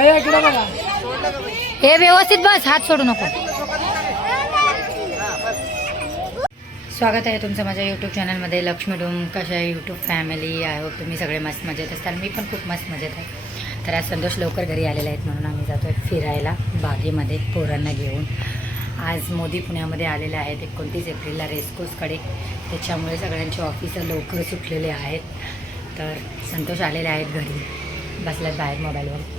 हे व्यवस्थित बस हात सोडू नको. स्वागत आहे तुमचं माझ्या यूट्यूब चॅनलमध्ये लक्ष्मी डोम कशा आहे यूट्यूब फॅमिली आय होप तुम्ही सगळे मस्त मजेत असताल मी पण खूप मस्त मजेत आहे. तर आज संतोष लवकर घरी आलेले आहेत म्हणून आम्ही जातो आहे फिरायला बागेमध्ये पोरांना घेऊन. आज मोदी पुण्यामध्ये आलेले आहेत एकोणतीस एप्रिलला रेसकोर्सकडे त्याच्यामुळे सगळ्यांची ऑफिसं लवकर सुटलेले आहेत. तर संतोष आलेले आहेत घरी. बसल्यात बाहेर मोबाईलवर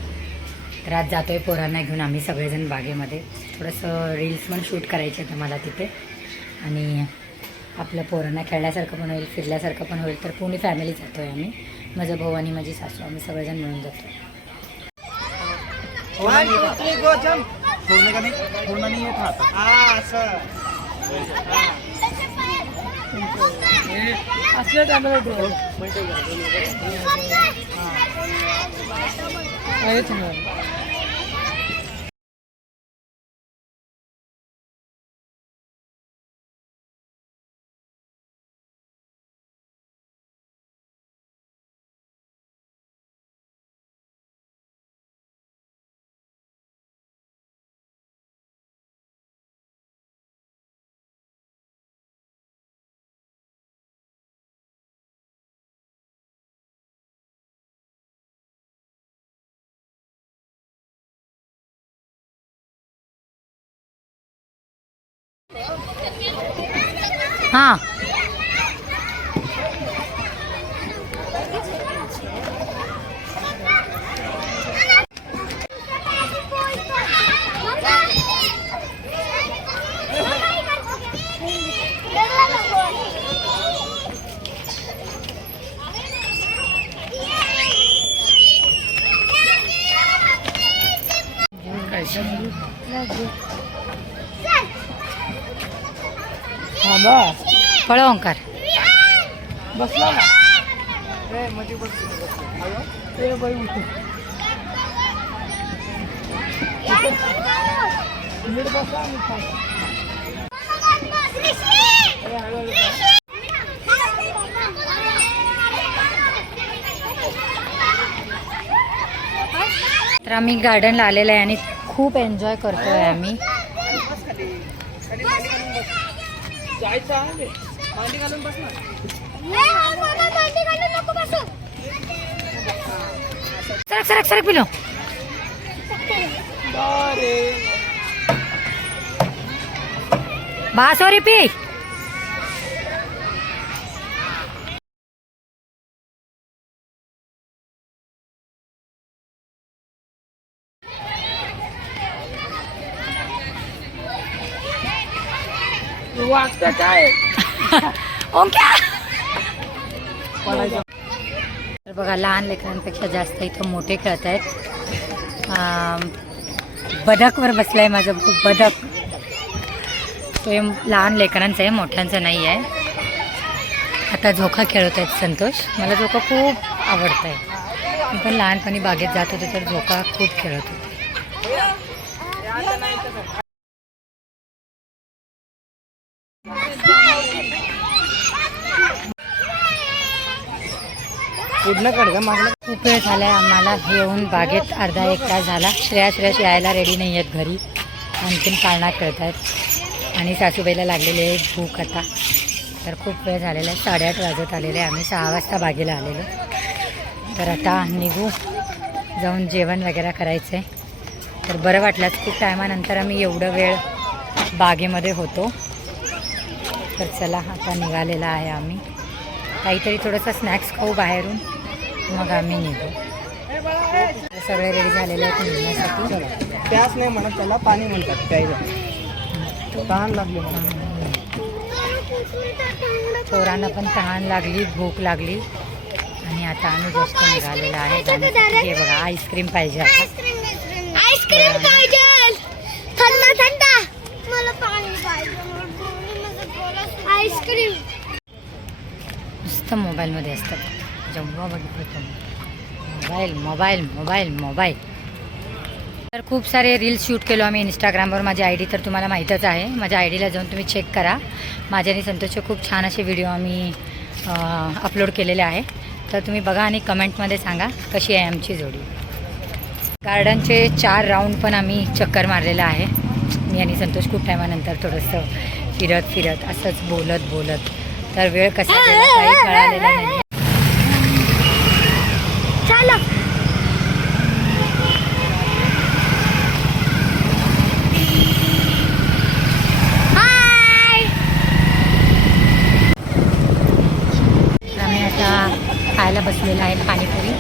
तर आज जातो आहे पोरांना घेऊन आम्ही सगळेजण बागेमध्ये. थोडंसं रील्स पण शूट करायचे आहेत मला तिथे. आणि आपलं पोरांना खेळण्यासारखं पण होईल फिरल्यासारखं पण होईल तर पुणे फॅमिली जातो आहे आम्ही. माझा भाऊ आणि माझी सासू आम्ही सगळेजण मिळून जातो હા you. थांबा फळ ओंकार. बसला ना. ए मध्ये बस ए बाई उठ. नीट बसा खा. तर आम्ही गार्डनला आलेलो आहे आणि खूप एन्जॉय करतोय आम्ही. जायचं आहे. मांडी घालून बस सरक सरक सरक पिलो. बासोरी पी. वागतं काय? हो ओंक्या तर बघा लहान लेकरांपेक्षा जास्त इथं मोठे खेळत आहेत. बदकवर बदकवर बसलाय माझं खूप बदक. तो लहान लेकरांचं आहे मोठ्यांचं नाही आहे. आता झोका खेळत आहेत संतोष. मला झोका खूप आवडतं आहे मी पण लहानपणी बागेत जात होते तर झोका खूप खेळत होते. पूर्ण काढ का मागलं खूप वेळ झाला आहे आम्हाला येऊन बागेत अर्धा एक तास झाला. श्रेया श्रेयस यायला रेडी नाही आहेत घरी. आणखीन पाळणा खेळत आहेत आणि सासूबाईला लागलेली आहे भूक आता. तर खूप वेळ झालेला आहे. साडेआठ वाजत आलेले आहे. आम्ही सहा वाजता बागेला आलेलो. तर आता निघू. जाऊन जेवण वगैरे करायचं आहे तर बरं वाटलंच खूप टायमानंतर आम्ही एवढं वेळ बागेमध्ये होतो. तर चला आता निघालेला आहे आम्ही. काहीतरी थोडंसं स्नॅक्स खाऊ बाहेरून. मग आम्ही निघू. सगळे रेडी झालेले आहेत निघण्यासाठी. प्यास नाही म्हणत त्याला पाणी म्हणतात प्यायला. तहान लागली पोरांना पण तहान लागली भूक लागली. आणि आता आम्ही जस्ट निघालेला आहे. हे बघा आईस्क्रीम पाहिजे आईस्क्रीम पाहिजे. थंड थंड. मला पाणी पाहिजे. आईस्क्रीम नुसतं मोबाईलमध्ये असतात. जेव्हा बघितलं मोबाईल मोबाईल मोबाईल मोबाईल. तर खूप सारे रील्स शूट केलो आम्ही इंस्टाग्रामवर माझी आय डी तर तुम्हाला माहीतच आहे. माझ्या आय डीला जाऊन तुम्ही चेक करा. माझ्या आणि संतोषचे खूप छान असे व्हिडिओ आम्ही अपलोड केलेले आहे. तर तुम्ही बघा आणि कमेंटमध्ये सांगा कशी आहे आमची जोडी. गार्डनचे चार राऊंड पण आम्ही चक्कर मारलेला आहे. मी आणि संतोष खूप टायमानंतर थोडंसं फिरत फिरत असंच बोलत बोलत तर वेळ कसा गेला काही कळालेला नाही. चला हाय आम्ही आता खायला बसलेलो आहे पाणीपुरी.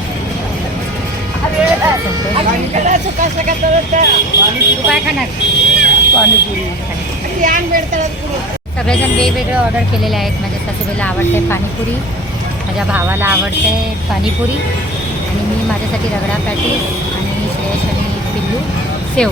तू काय खाणार? पाणीपुरी. सगळेजण वेगवेगळे ऑर्डर केलेले आहेत. माझ्या सासूबाईला आवडते पाणीपुरी माझ्या भावाला आवडते पाणीपुरी आणि मी माझ्यासाठी रगडा पॅटीस आणि श्रेयश आणि पिल्लू सेव.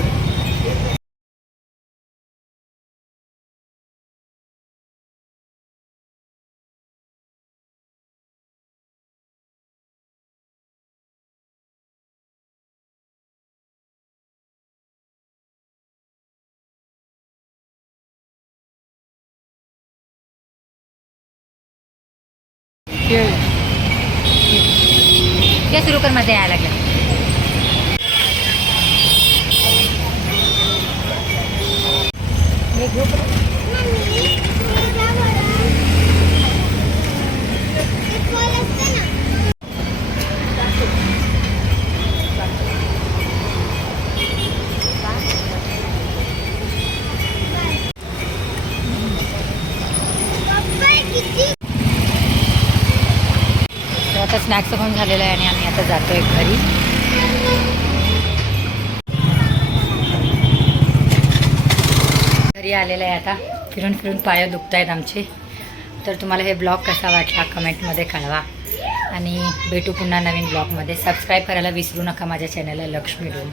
ते सुरू कर मध्ये यायला लागलं. मी आता स्नॅक्स पण झालेलं आहे आणि आम्ही आता जातोय घरी. घरी आलेलं आहे आता. फिरून फिरून पाय दुखत आहेत आमचे. तर तुम्हाला हे ब्लॉग कसा वाटला कमेंटमध्ये कळवा. आणि भेटू पुन्हा नवीन ब्लॉगमध्ये सबस्क्राईब करायला विसरू नका माझ्या चॅनलला लक्ष्मी डोम